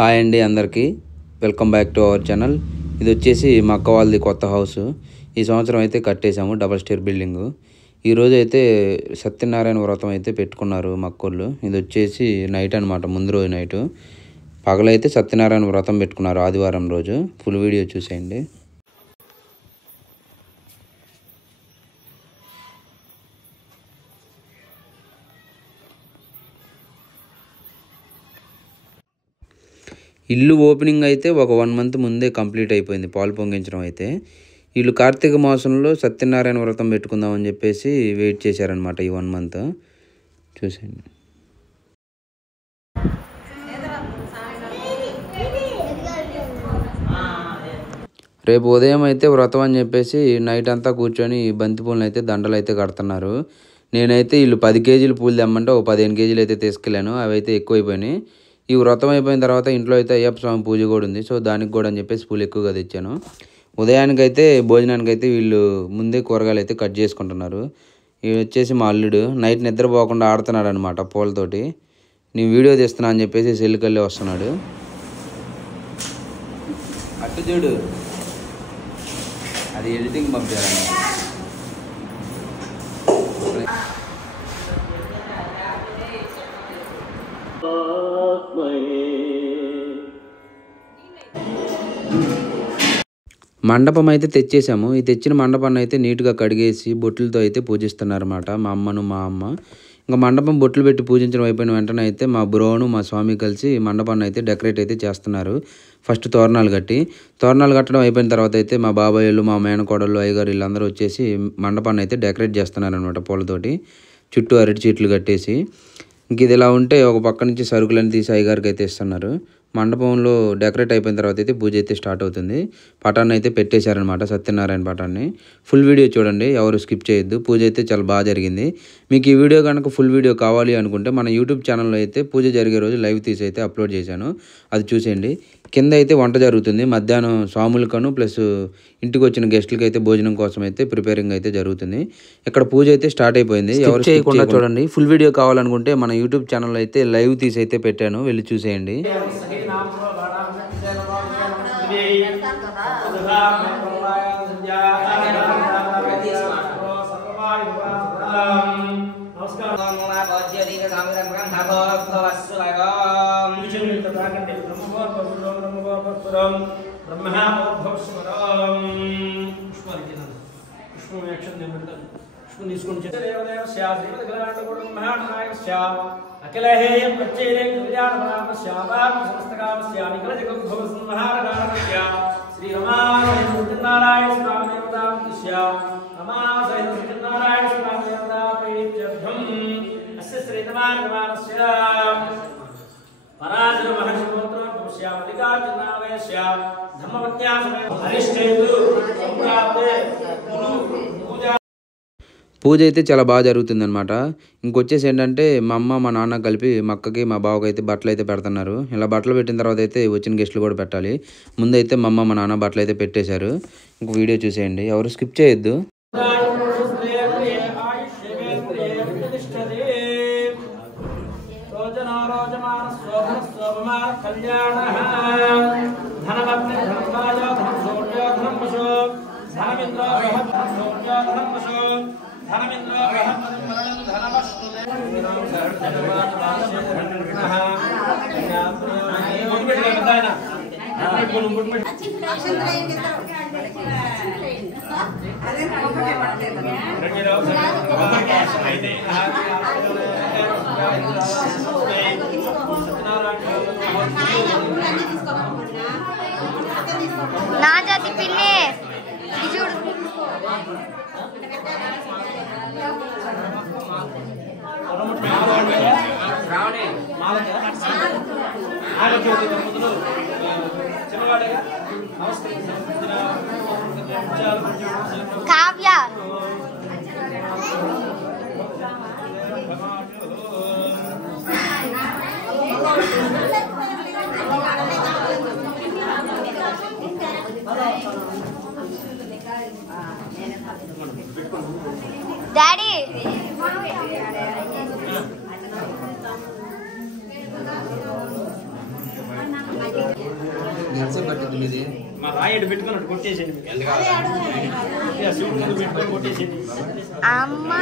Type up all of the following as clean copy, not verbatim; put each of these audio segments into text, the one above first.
Hi అండి అందరికీ welcome back to our channel. ఇది వచ్చేసి మా అక్క వాళ్ళది కొత్త హౌస్. ఈ సంవత్సరం అయితే కట్టేసాము, డబల్ స్టేర్ బిల్డింగు. ఈరోజు అయితే సత్యనారాయణ వ్రతం అయితే పెట్టుకున్నారు మా అక్కోళ్ళు. ఇది వచ్చేసి నైట్ అనమాట, ముందు రోజు నైటు. పగలైతే సత్యనారాయణ వ్రతం పెట్టుకున్నారు ఆదివారం రోజు. ఫుల్ వీడియో చూసేయండి. ఇల్లు ఓపెనింగ్ అయితే ఒక 1 మంత్ ముందే కంప్లీట్ అయిపోయింది, పాలు పొంగించడం అయితే. వీళ్ళు కార్తీక మాసంలో సత్యనారాయణ వ్రతం పెట్టుకుందామని చెప్పేసి వెయిట్ చేశారనమాట ఈ 1 మంత్. చూసేయండి. రేపు ఉదయం అయితే వ్రతం అని చెప్పేసి నైట్ అంతా కూర్చొని బంతి పూలను అయితే దండలు అయితే కడుతున్నారు. నేనైతే వీళ్ళు 10 కేజీలు పూలు తెమ్మంటే ఒక 15 కేజీలు అయితే తీసుకెళ్ళాను. అవి అయితే ఎక్కువైపోయినాయి. ఈ వ్రతం అయిపోయిన తర్వాత ఇంట్లో అయితే అయ్యప్ప స్వామి పూజ కూడా ఉంది. సో దానికి కూడా అని చెప్పేసి పూలు ఎక్కువగా తెచ్చాను. ఉదయానికైతే భోజనానికైతే వీళ్ళు ముందే కూరగాయలు అయితే కట్ చేసుకుంటున్నారు. ఇవి వచ్చేసి మా అల్లుడు నైట్ నిద్రపోకుండా ఆడుతున్నాడు అనమాట పూలతోటి. నేను వీడియో తీస్తున్నా అని చెప్పేసి సెల్లుకెళ్ళి వస్తున్నాడు. అటు చూడు, అది ఎడిటింగ్ పంపారన్నమాట. మండపం అయితే తెచ్చేసాము. ఈ తెచ్చిన మండపాన్ని అయితే నీట్గా కడిగేసి బొట్లతో అయితే పూజిస్తున్నారన్నమాట మా అమ్మను మా అమ్మ. ఇంకా మండపం బొట్లు పెట్టి పూజించడం అయిపోయిన వెంటనే అయితే మా బ్రోను మా స్వామి కలిసి మండపాన్ని అయితే డెకరేట్ అయితే చేస్తున్నారు. ఫస్ట్ తోరణాలు కట్టడం అయిపోయిన తర్వాత అయితే మా బాబాయ్లు మా మేనకోడళ్ళు అయ్యగారు వీళ్ళందరూ వచ్చేసి మండపాన్ని అయితే డెకరేట్ చేస్తున్నారు అనమాట పూలతోటి. చుట్టూ అరటి చెట్లు కట్టేసి. ఇంక ఇది ఇలా ఉంటే ఒక పక్క నుంచి సరుకులను తీసి అయ్యగారికి అయితే ఇస్తున్నారు. మండపంలో డెకరేట్ అయిపోయిన తర్వాత అయితే పూజ అయితే స్టార్ట్ అవుతుంది. పటాన్ని అయితే పెట్టేశారనమాట, సత్యనారాయణ పటాన్ని. ఫుల్ వీడియో చూడండి, ఎవరు స్కిప్ చేయొద్దు. పూజ అయితే చాలా బాగా జరిగింది. మీకు ఈ వీడియో కనుక ఫుల్ వీడియో కావాలి అనుకుంటే మన యూట్యూబ్ ఛానల్లో అయితే పూజ జరిగే రోజు లైవ్ తీసి అయితే అప్లోడ్ చేశాను, అది చూసేయండి. కింద అయితే వంట జరుగుతుంది. మధ్యాహ్నం స్వాములకను ప్లస్ ఇంటికి వచ్చిన గెస్టులకి అయితే భోజనం కోసం అయితే ప్రిపేరింగ్ అయితే జరుగుతుంది. ఇక్కడ పూజ అయితే స్టార్ట్ అయిపోయింది. ఎవరు చేయకుండా చూడండి. ఫుల్ వీడియో కావాలనుకుంటే మన యూట్యూబ్ ఛానల్లో అయితే లైవ్ తీసి అయితే పెట్టాను, వెళ్ళి చూసేయండి. పూజ అయితే చాలా బాగా జరుగుతుంది అనమాట. ఇంకొచ్చేసి ఏంటంటే మా అమ్మ మా నాన్న కలిపి మా అక్కకి మా బావకి అయితే బట్టలు అయితే పెడుతున్నారు. ఇలా బట్టలు పెట్టిన తర్వాత అయితే వచ్చిన గెస్టులు కూడా పెట్టాలి. ముందైతే మా అమ్మ మా నాన్న బట్టలు అయితే పెట్టేశారు. ఇంకో వీడియో చూసేయండి, ఎవరు స్కిప్ చేయొద్దు. నా జాతి పిల్లి చూడు. కావ్య డాడీ ఎంతసేపు పట్టింది మీది అమ్మా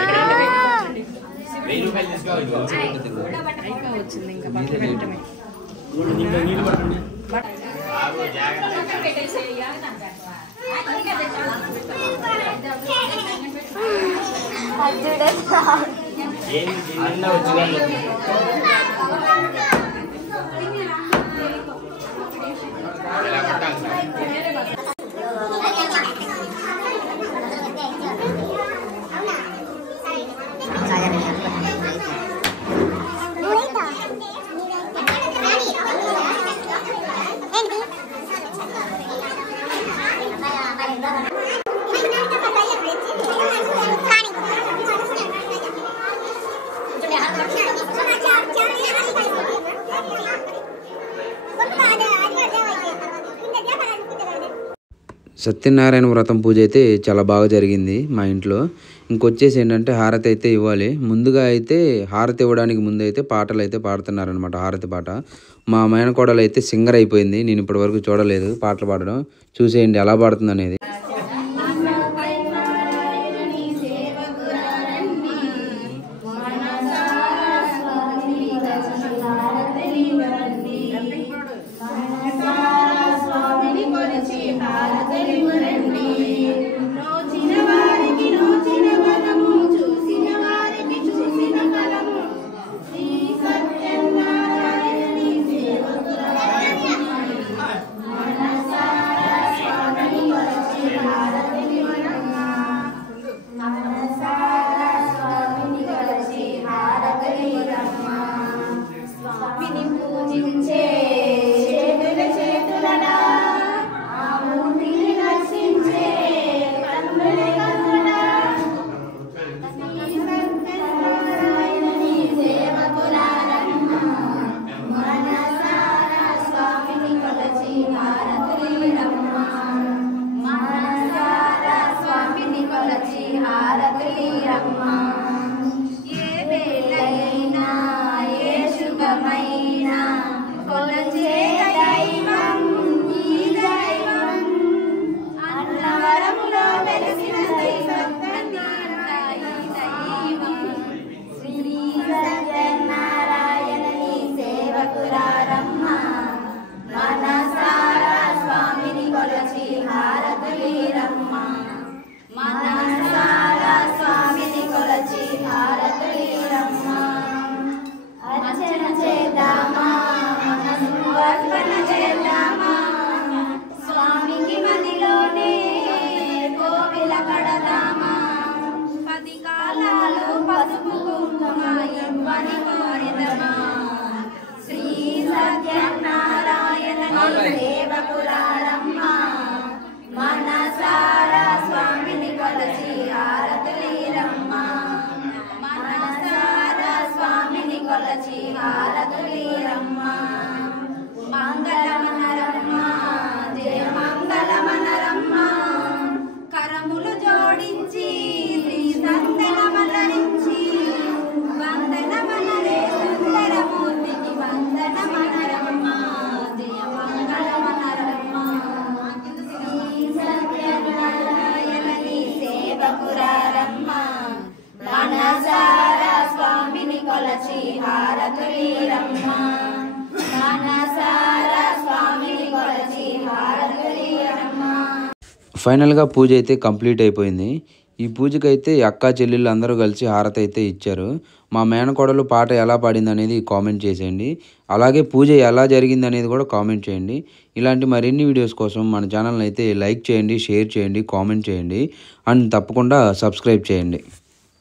సత్యనారాయణ వ్రతం పూజ అయితే చాలా బాగా జరిగింది మా ఇంట్లో. ఇంకొచ్చేసి ఏంటంటే హారతి అయితే ఇవ్వాలి. ముందుగా అయితే హారతి ఇవ్వడానికి ముందు అయితే పాటలు అయితే పాడుతున్నారనమాట. హారతి పాట మా మేనకోడలు అయితే సింగర్ అయిపోయింది. నేను ఇప్పటి వరకు చూడలేదు పాటలు పాడడం. చూసేయండి ఎలా పాడుతుంది అనేది. ఫైనల్గా పూజ అయితే కంప్లీట్ అయిపోయింది. ఈ పూజకైతే అక్క చెల్లెళ్ళు అందరూ కలిసి హారతి అయితే ఇచ్చారు. మా మేనకోడలు పాట ఎలా పాడింది అనేది కామెంట్ చేసేయండి. అలాగే పూజ ఎలా జరిగింది అనేది కూడా కామెంట్ చేయండి. ఇలాంటి మరిన్ని వీడియోస్ కోసం మన ఛానల్ని అయితే లైక్ చేయండి, షేర్ చేయండి, కామెంట్ చేయండి అండ్ తప్పకుండా సబ్స్క్రైబ్ చేయండి.